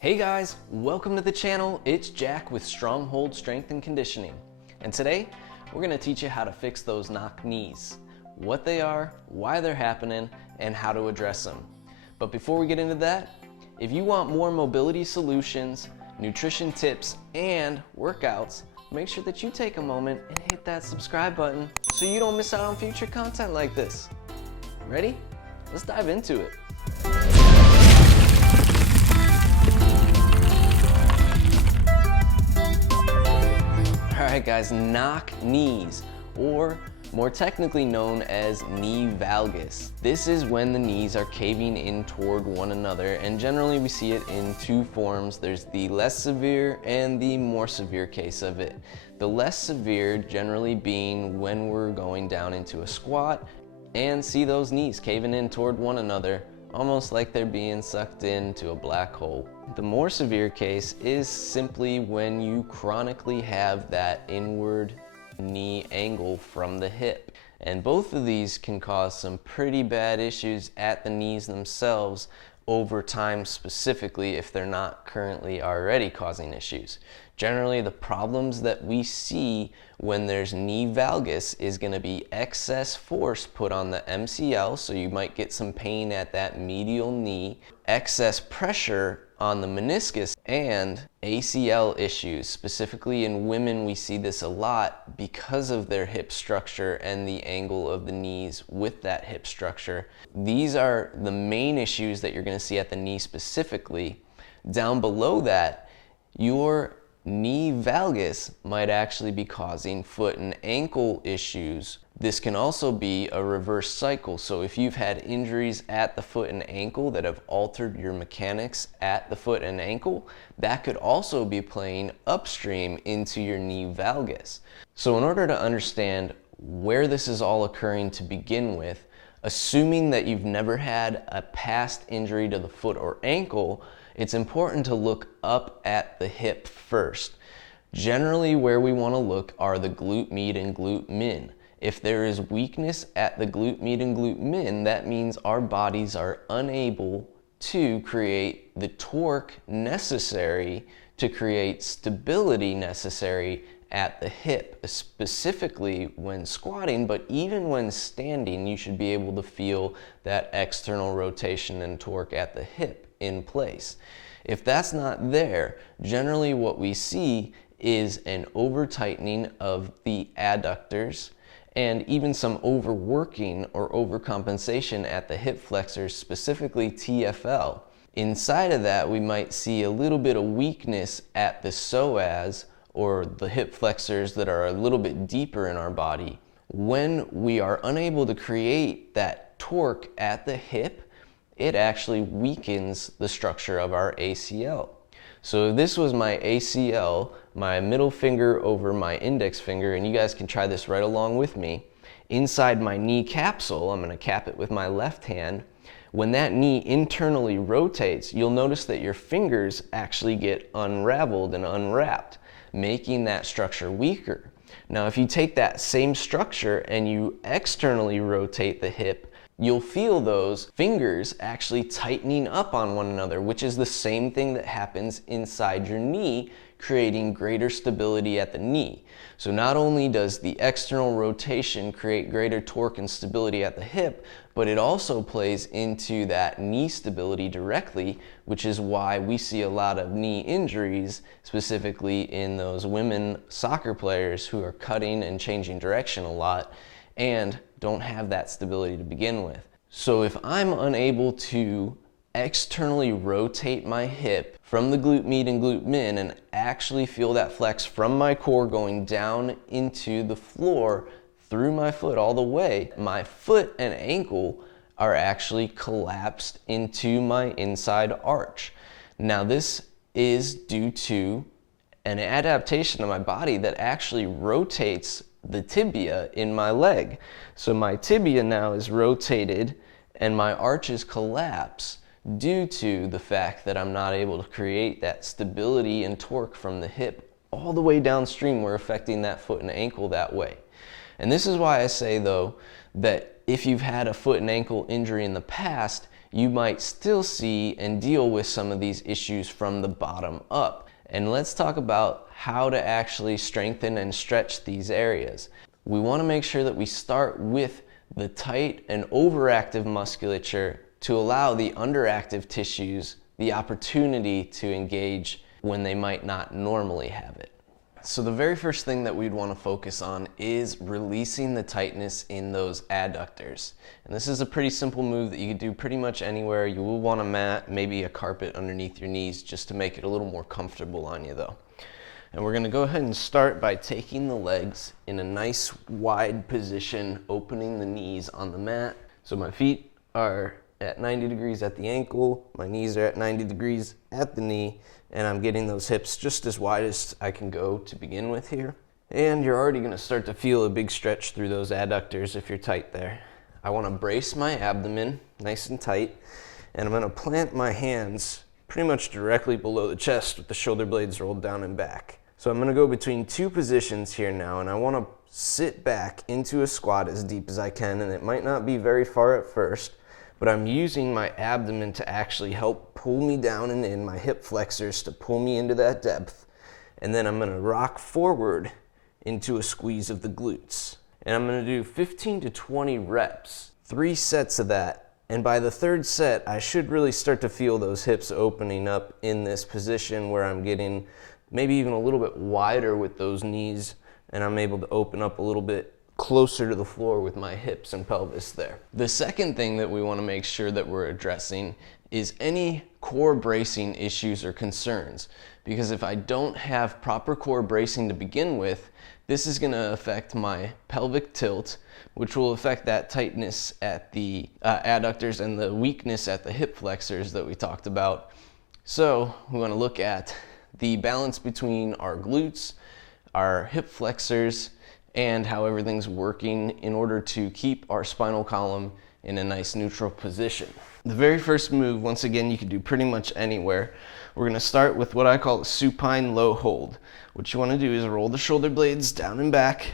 Hey guys, welcome to the channel. It's Jack with Stronghold Strength and Conditioning. And today, we're gonna teach you how to fix those knock knees, what they are, why they're happening, and how to address them. But before we get into that, if you want more mobility solutions, nutrition tips, and workouts, make sure that you take a moment and hit that subscribe button so you don't miss out on future content like this. Ready? Let's dive into it. Alright guys, knock knees, or more technically known as knee valgus. This is when the knees are caving in toward one another, and generally we see it in two forms. There's the less severe and the more severe case of it. The less severe generally being when we're going down into a squat and see those knees caving in toward one another, almost like they're being sucked into a black hole. The more severe case is simply when you chronically have that inward knee angle from the hip. And both of these can cause some pretty bad issues at the knees themselves over time, specifically if they're not currently already causing issues. Generally, the problems that we see when there's knee valgus is going to be excess force put on the MCL, so you might get some pain at that medial knee, excess pressure on the meniscus, and ACL issues. Specifically in women, we see this a lot because of their hip structure and the angle of the knees with that hip structure. These are the main issues that you're going to see at the knee specifically. Down below that, your knee valgus might actually be causing foot and ankle issues. This can also be a reverse cycle. So if you've had injuries at the foot and ankle that have altered your mechanics at the foot and ankle, that could also be playing upstream into your knee valgus. So in order to understand where this is all occurring to begin with, assuming that you've never had a past injury to the foot or ankle, it's important to look up at the hip first. Generally, where we want to look are the glute med and glute min. If there is weakness at the glute med and glute min, that means our bodies are unable to create the torque necessary to create stability necessary at the hip, specifically when squatting, but even when standing, you should be able to feel that external rotation and torque at the hip in place. If that's not there, generally what we see is an over tightening of the adductors and even some overworking or overcompensation at the hip flexors, specifically TFL. Inside of that, we might see a little bit of weakness at the psoas, or the hip flexors that are a little bit deeper in our body. When we are unable to create that torque at the hip, it actually weakens the structure of our ACL. So this was my ACL, my middle finger over my index finger, and you guys can try this right along with me. Inside my knee capsule, I'm going to cap it with my left hand. When that knee internally rotates, you'll notice that your fingers actually get unraveled and unwrapped, making that structure weaker. Now, if you take that same structure and you externally rotate the hip, you'll feel those fingers actually tightening up on one another, which is the same thing that happens inside your knee, creating greater stability at the knee. So not only does the external rotation create greater torque and stability at the hip, but it also plays into that knee stability directly, which is why we see a lot of knee injuries, specifically in those women soccer players who are cutting and changing direction a lot and don't have that stability to begin with. So if I'm unable to externally rotate my hip from the glute med and glute min and actually feel that flex from my core going down into the floor through my foot all the way, my foot and ankle are actually collapsed into my inside arch. Now this is due to an adaptation of my body that actually rotates the tibia in my leg. So my tibia now is rotated and my arches collapse due to the fact that I'm not able to create that stability and torque from the hip all the way downstream. We're affecting that foot and ankle that way. And this is why I say though that if you've had a foot and ankle injury in the past, you might still see and deal with some of these issues from the bottom up. And let's talk about how to actually strengthen and stretch these areas. We want to make sure that we start with the tight and overactive musculature to allow the underactive tissues the opportunity to engage when they might not normally have it. So the very first thing that we'd want to focus on is releasing the tightness in those adductors. And this is a pretty simple move that you can do pretty much anywhere. You will want a mat, maybe a carpet underneath your knees just to make it a little more comfortable on you though. And we're going to go ahead and start by taking the legs in a nice wide position, opening the knees on the mat. So my feet are at 90 degrees at the ankle, my knees are at 90 degrees at the knee, and I'm getting those hips just as wide as I can go to begin with here. And you're already going to start to feel a big stretch through those adductors if you're tight there. I want to brace my abdomen nice and tight, and I'm going to plant my hands pretty much directly below the chest with the shoulder blades rolled down and back. So I'm going to go between two positions here now, and I want to sit back into a squat as deep as I can, and it might not be very far at first, but I'm using my abdomen to actually help pull me down and in, my hip flexors to pull me into that depth. And then I'm gonna rock forward into a squeeze of the glutes. And I'm gonna do 15 to 20 reps, 3 sets of that. And by the third set, I should really start to feel those hips opening up in this position where I'm getting maybe even a little bit wider with those knees, and I'm able to open up a little bit closer to the floor with my hips and pelvis there. The second thing that we want to make sure that we're addressing is any core bracing issues or concerns, because if I don't have proper core bracing to begin with, this is going to affect my pelvic tilt, which will affect that tightness at the adductors and the weakness at the hip flexors that we talked about. So we want to look at the balance between our glutes, our hip flexors, and how everything's working in order to keep our spinal column in a nice neutral position. The very first move, once again, you can do pretty much anywhere. We're going to start with what I call a supine low hold. What you want to do is roll the shoulder blades down and back,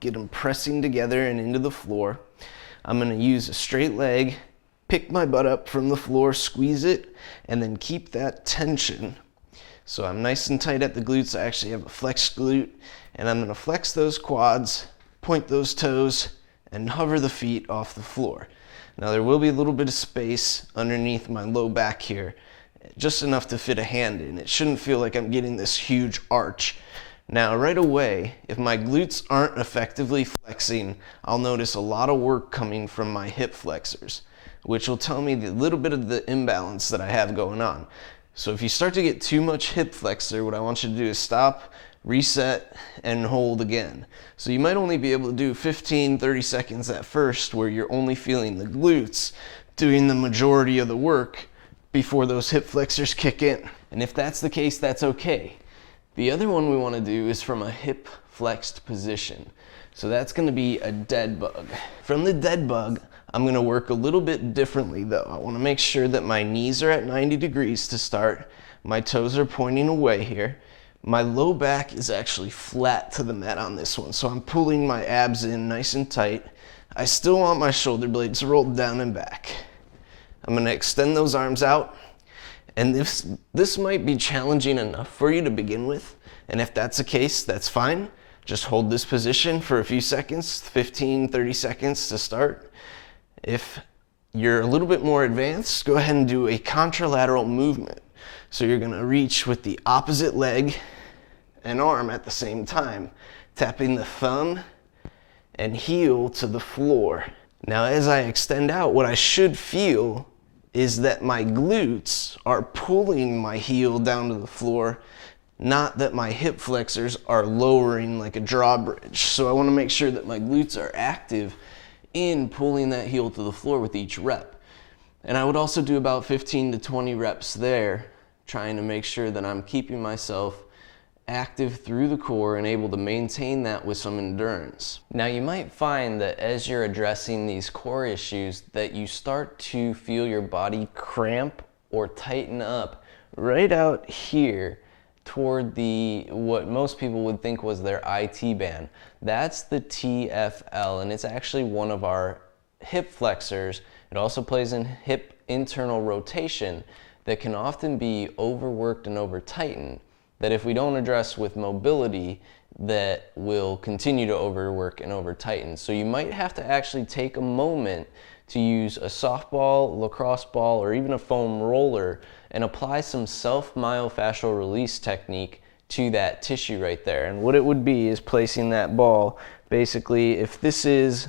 get them pressing together and into the floor. I'm going to use a straight leg, pick my butt up from the floor, squeeze it, and then keep that tension. So I'm nice and tight at the glutes. I actually have a flexed glute, and I'm going to flex those quads, point those toes, and hover the feet off the floor. Now there will be a little bit of space underneath my low back here, just enough to fit a hand in. It shouldn't feel like I'm getting this huge arch. Now right away, if my glutes aren't effectively flexing, I'll notice a lot of work coming from my hip flexors, which will tell me the little bit of the imbalance that I have going on. So if you start to get too much hip flexor, what I want you to do is stop, reset, and hold again. So you might only be able to do 15, 30 seconds at first where you're only feeling the glutes doing the majority of the work before those hip flexors kick in. And if that's the case, that's okay. The other one we want to do is from a hip flexed position. So that's going to be a dead bug. From the dead bug, I'm going to work a little bit differently though. I want to make sure that my knees are at 90 degrees to start. My toes are pointing away here. My low back is actually flat to the mat on this one, so I'm pulling my abs in nice and tight. I still want my shoulder blades rolled down and back. I'm going to extend those arms out, and this might be challenging enough for you to begin with, and if that's the case, that's fine. Just hold this position for a few seconds, 15, 30 seconds to start. If you're a little bit more advanced, go ahead and do a contralateral movement. So you're going to reach with the opposite leg and arm at the same time, tapping the thumb and heel to the floor. Now as I extend out, what I should feel is that my glutes are pulling my heel down to the floor, not that my hip flexors are lowering like a drawbridge. So I want to make sure that my glutes are active in pulling that heel to the floor with each rep. And I would also do about 15 to 20 reps there, trying to make sure that I'm keeping myself active through the core and able to maintain that with some endurance. Now you might find that as you're addressing these core issues that you start to feel your body cramp or tighten up right out here toward the what most people would think was their IT band. That's the TFL, and it's actually one of our hip flexors It also plays in hip internal rotation that can often be overworked and over tightened, that if we don't address with mobility, that will continue to overwork and over tighten. So you might have to actually take a moment to use a softball, lacrosse ball, or even a foam roller and apply some self-myofascial release technique to that tissue right there. And what it would be is placing that ball, basically, if this is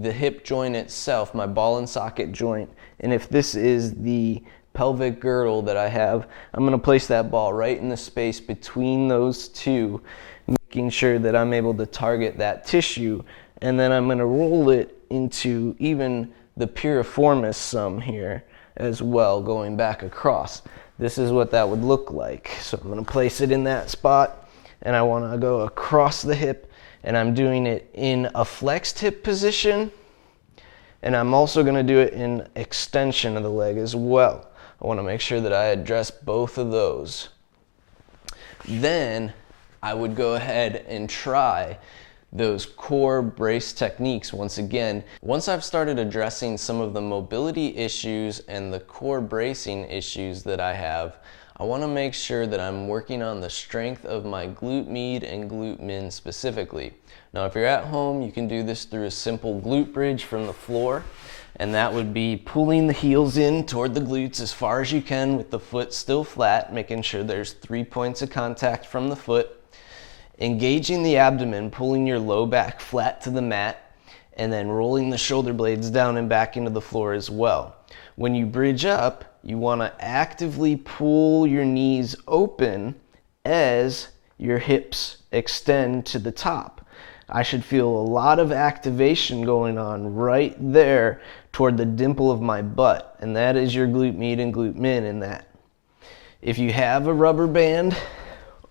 the hip joint itself, my ball and socket joint, and if this is the pelvic girdle that I have, I'm going to place that ball right in the space between those two, making sure that I'm able to target that tissue, and then I'm going to roll it into even the piriformis some here as well, going back across. This is what that would look like. So I'm going to place it in that spot, and I want to go across the hip, and I'm doing it in a flexed hip position, and I'm also going to do it in extension of the leg as well. I want to make sure that I address both of those. Then I would go ahead and try those core brace techniques once again. Once I've started addressing some of the mobility issues and the core bracing issues that I have, I want to make sure that I'm working on the strength of my glute med and glute min specifically. Now, if you're at home, you can do this through a simple glute bridge from the floor, and that would be pulling the heels in toward the glutes as far as you can with the foot still flat, making sure there's 3 points of contact from the foot, engaging the abdomen, pulling your low back flat to the mat, and then rolling the shoulder blades down and back into the floor as well. When you bridge up, you want to actively pull your knees open as your hips extend to the top. I should feel a lot of activation going on right there toward the dimple of my butt, and that is your glute med and glute min in that. If you have a rubber band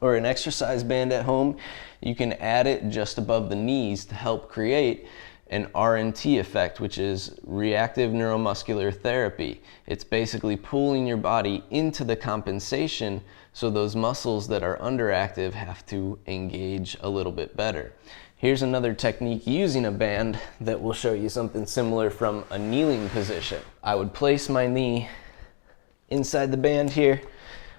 or an exercise band at home, you can add it just above the knees to help create an RNT effect, which is reactive neuromuscular therapy. It's basically pulling your body into the compensation so those muscles that are underactive have to engage a little bit better. Here's another technique using a band that will show you something similar from a kneeling position. I would place my knee inside the band here.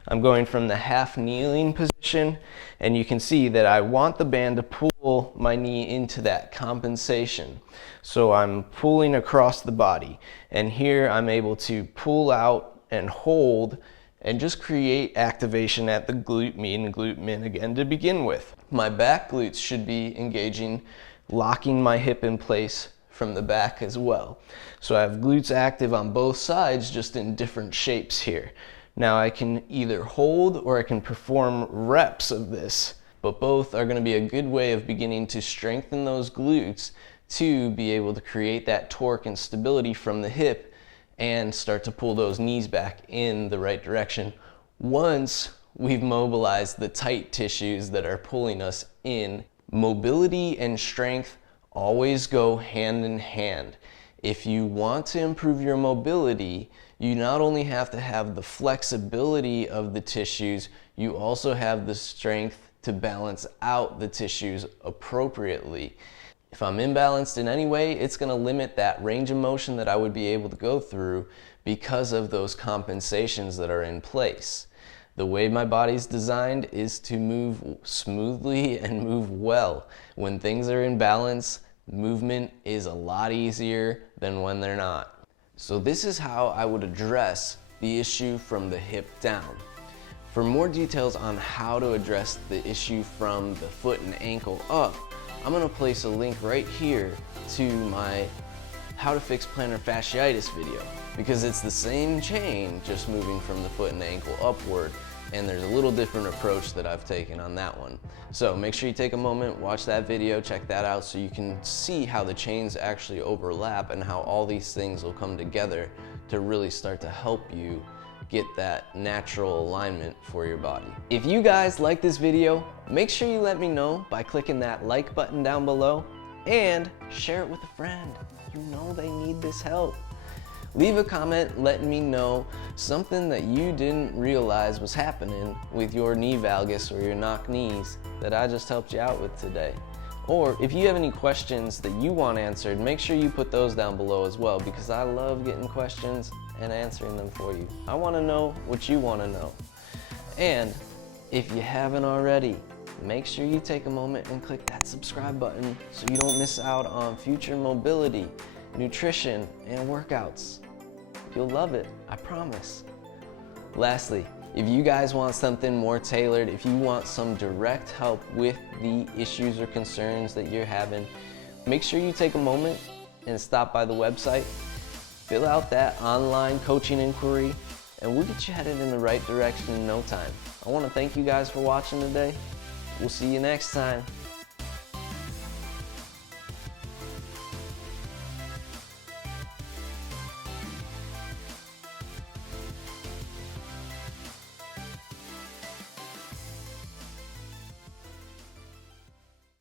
I'm going from the half kneeling position, and you can see that I want the band to pull my knee into that compensation. So I'm pulling across the body, and here I'm able to pull out and hold and just create activation at the glute med and glute min again to begin with. My back glutes should be engaging, locking my hip in place from the back as well. So I have glutes active on both sides, just in different shapes here. Now I can either hold or I can perform reps of this, but both are going to be a good way of beginning to strengthen those glutes to be able to create that torque and stability from the hip and start to pull those knees back in the right direction once we've mobilized the tight tissues that are pulling us in. Mobility and strength always go hand in hand. If you want to improve your mobility, you not only have to have the flexibility of the tissues, you also have the strength to balance out the tissues appropriately. If I'm imbalanced in any way, it's going to limit that range of motion that I would be able to go through because of those compensations that are in place. The way my body's designed is to move smoothly and move well. When things are in balance, movement is a lot easier than when they're not. So this is how I would address the issue from the hip down. For more details on how to address the issue from the foot and ankle up, I'm going to place a link right here to my How to Fix Plantar Fasciitis video, because it's the same chain, just moving from the foot and ankle upward, and there's a little different approach that I've taken on that one. So make sure you take a moment, watch that video, check that out so you can see how the chains actually overlap and how all these things will come together to really start to help you get that natural alignment for your body. If you guys like this video, make sure you let me know by clicking that like button down below and share it with a friend. You know they need this help. Leave a comment letting me know something that you didn't realize was happening with your knee valgus or your knock knees that I just helped you out with today. Or if you have any questions that you want answered, make sure you put those down below as well, because I love getting questions and answering them for you. I want to know what you want to know. And if you haven't already, make sure you take a moment and click that subscribe button so you don't miss out on future mobility, nutrition, and workouts. You'll love it, I promise. Lastly, if you guys want something more tailored, if you want some direct help with the issues or concerns that you're having, make sure you take a moment and stop by the website, fill out that online coaching inquiry, and we'll get you headed in the right direction in no time. I want to thank you guys for watching today. We'll see you next time.